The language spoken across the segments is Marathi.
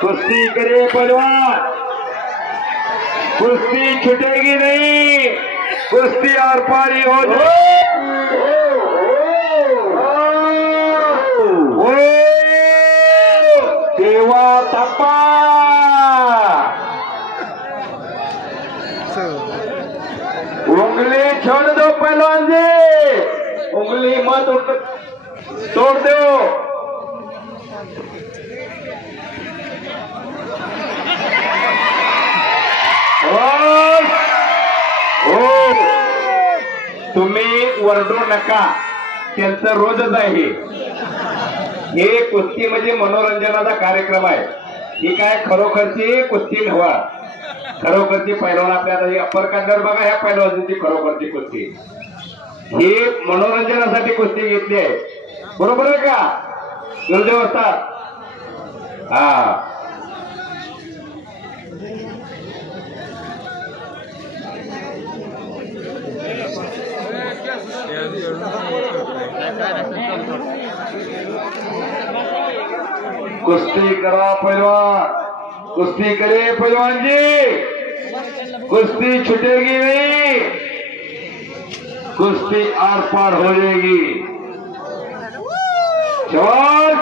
कुश्ती करे पहलवान, कुश्ती छूटेगी नहीं, कुश्ती और पारी हो जाए। देवा तपा उंगली छोड़ दो पहलवान जी, उंगली मत तोड़ दो। तुम्ही वरडू नका, त्यांचं रोजच आहे हे कुस्ती म्हणजे मनोरंजनाचा कार्यक्रम आहे। ही काय खरोखरची कुस्ती नव्हा, खरोखरची पैलवान आपल्याला अप्पर कांदर बघा, ह्या पैलवानाची खरोखरची कुस्ती ही मनोरंजनासाठी कुस्ती घेतली आहे, बरोबर आहे का गुरुदेव असतात। हा कुश्ती करा पहलवान, कुश्ती करे पहलवान जी, कुश्ती छूटेगी नहीं, कुश्ती आर पार हो जाएगी। शाबाश।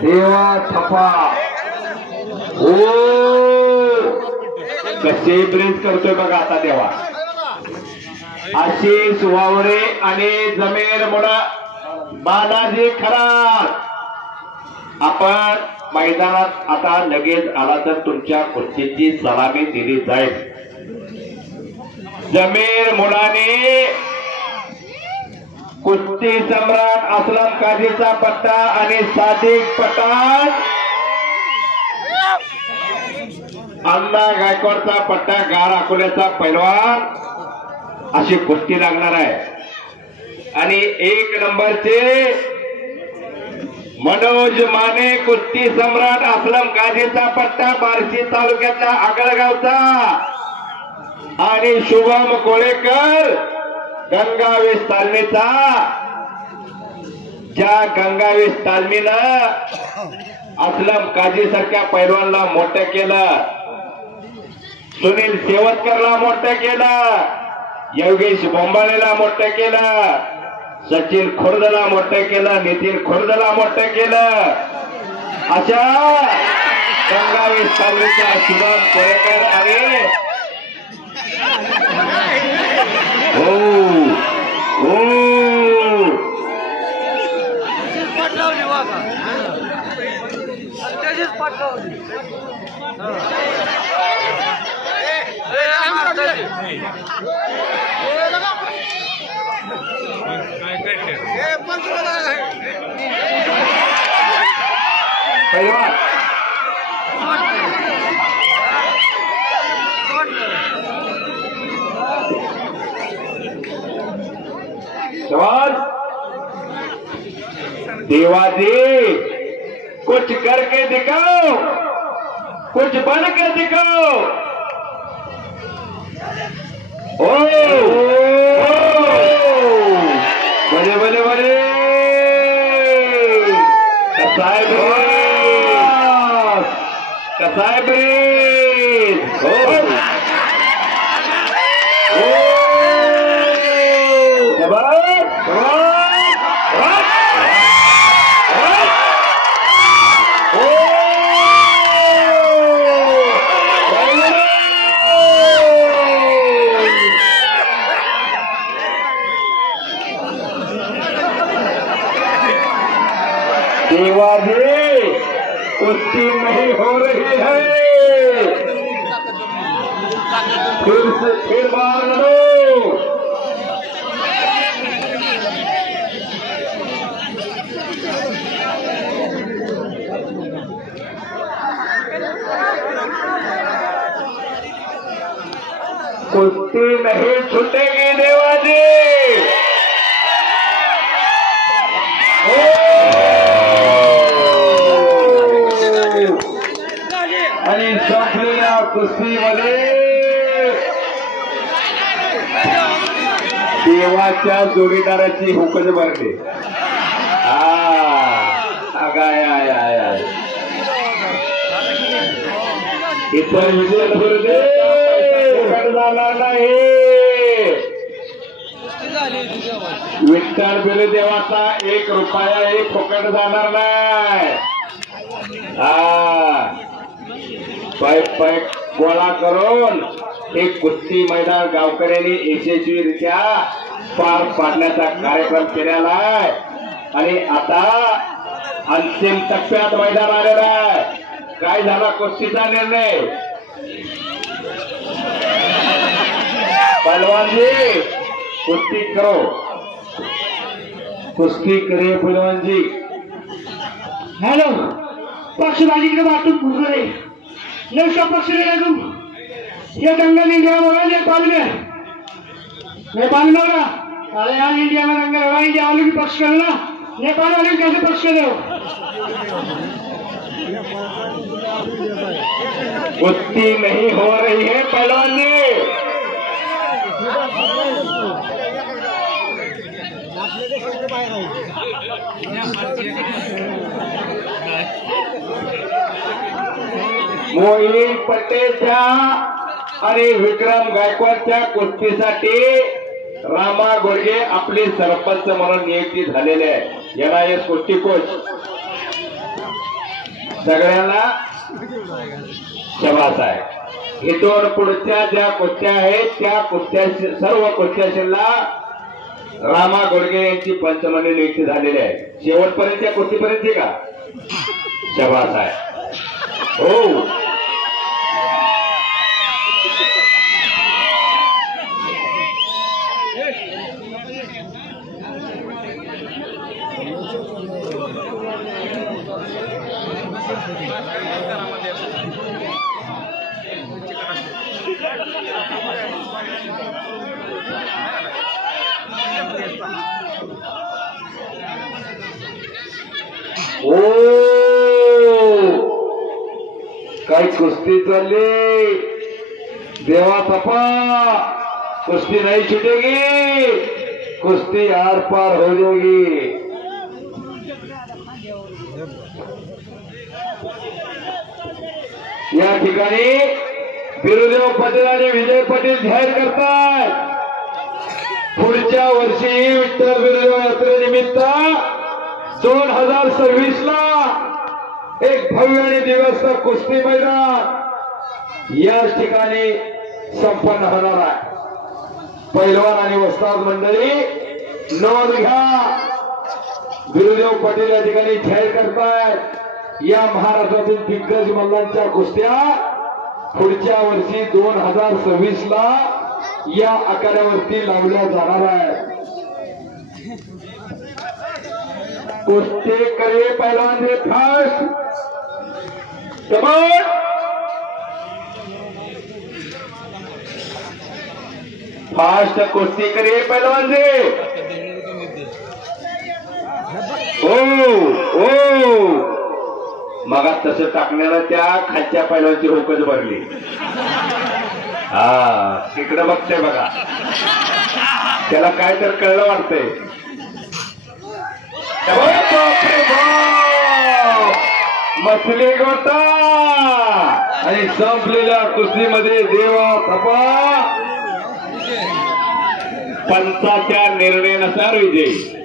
देवा थप्पा ओ कसे ब्रेस करतोय बघा आता देवा। आशिष वावरे आणि जमेर मुळा बालाजी खरात आपण मैदानात आता लगेच आला तर तुमच्या कुस्तीची सलामी दिली जाईल। जमेर मुळाने कुस्ती सम्राट असलम काझीचा पट्टा आणि सादिक पठाण अण्णा गायकवाडचा पट्टा गार अकोल्याचा पैलवान अशी कुस्ती लागणार आहे। आणि 1 नंबरचे मनोज माने कुस्ती सम्राट असलम काझीचा पट्टा बार्शी तालुक्यातला आगळगावचा आणि शुभम कोळेकर गंगावेश तालमीचा। ज्या गंगावेश तालमीनं असलम काझी सारख्या पैलवानला मोठं केलं, सुनील सेवतकरला मोठं केलं, योगेश बोंबाळेला मोठं केलं, सचिन खुर्दला मोठं केलं, नितीन खुर्दला मोठं केलं, अशा गंगावेश तालमीचा शुभम कोळेकर आणि देवाजी कुछ करके दिखाओ, कुछ बन के दिखाओ। ओ बड़े बड़े बड़े कसाय ब्रेस देवाजी कुश्ती नहीं हो रही है, फिर मार लो। कुश्ती नहीं छूटेगी देवाजी। आणि संपलेल्या कुस्तीमध्ये देवाच्या जोडीदाराची हुकज भरली. आगाय आय आय आय इतर विजय जाणार नाही. विठ्ठल बिरुदेवाचा 1 रुपया फुकट जाणार नाही. पैक गोळा करून हे कुस्ती मैदान गावकऱ्यांनी यशस्वीरित्या पार पाडण्याचा कार्यक्रम केलेला आहे. आणि आता अंतिम टप्प्यात मैदान आलेला आहे. काय झाला कुस्तीचा निर्णय? पहलवानजी कुस्ती करो, कुस्ती करे पहलवानजी. हेलो पक्षबाजी के बात तुम भूल गए. नक्शा पक्ष ले तुम ये दंगल इंडिया में नेपाल में होगा. अरे यार इंडिया में दंगल होगा. इंडिया वालों की पक्ष करना, नेपाल वाले कैसे पक्ष कर रहे हो? कुश्ती नहीं हो रही है पहलवान जी. मोहिनी पटेलच्या आणि विक्रम गायकवाडच्या कुस्तीसाठी रामा गोडगे आपले सरपंच म्हणून नियुक्ती झालेले आहे. NIS कुस्ती कोच. सगळ्यांना शबास आहे. इथून पुढच्या ज्या कुस्त्या आहेत त्या कुस्त्या सर्व कुस्त्याशीला रामा गोडगे यांची पंचमनी नियुक्ती झालेली आहे. शेवटपर्यंतच्या कुस्तीपर्यंत का शबास आहे. हो काय कुस्ती चालली. देवा तपा कुस्ती नहीं छूटेगी, कुस्ती आर पार हो जाएगी. या ठिकाणी बिरुदेव पाटील आणि विजय पाटील जाहीर करतात पुढच्या वर्षी विठ्ठल बिरुदेव यात्रेनिमित्त 2026 ला एक भव्य आणि दिवस कुस्ती मैदान या ठिकाणी संपन्न होणार आहे. पैलवान आणि वस्ताद मंडळी नोंद घ्या. बिरुदेव पाटील या ठिकाणी जाहीर करतायत या महाराष्ट्रातील दिग्गज मल्लांच्या कुस्त्या पुढच्या वर्षी 2026 ला या आखाड्यावरती लावल्या जाणार आहेत. कुस्ती करे पहलवान जे फास्ट फास्ट कुस्ती करे पहलवान जे. ओ मग तसं टाकण्याला त्या खालच्या पैलवानची होकच भरली. तिकडे बघते बघा, त्याला काय तर कळलं वाटतंय. मछली गोटा आणि संपलेल्या कुस्तीमध्ये देवा थपा पंचाच्या निर्णयानुसार विजयी.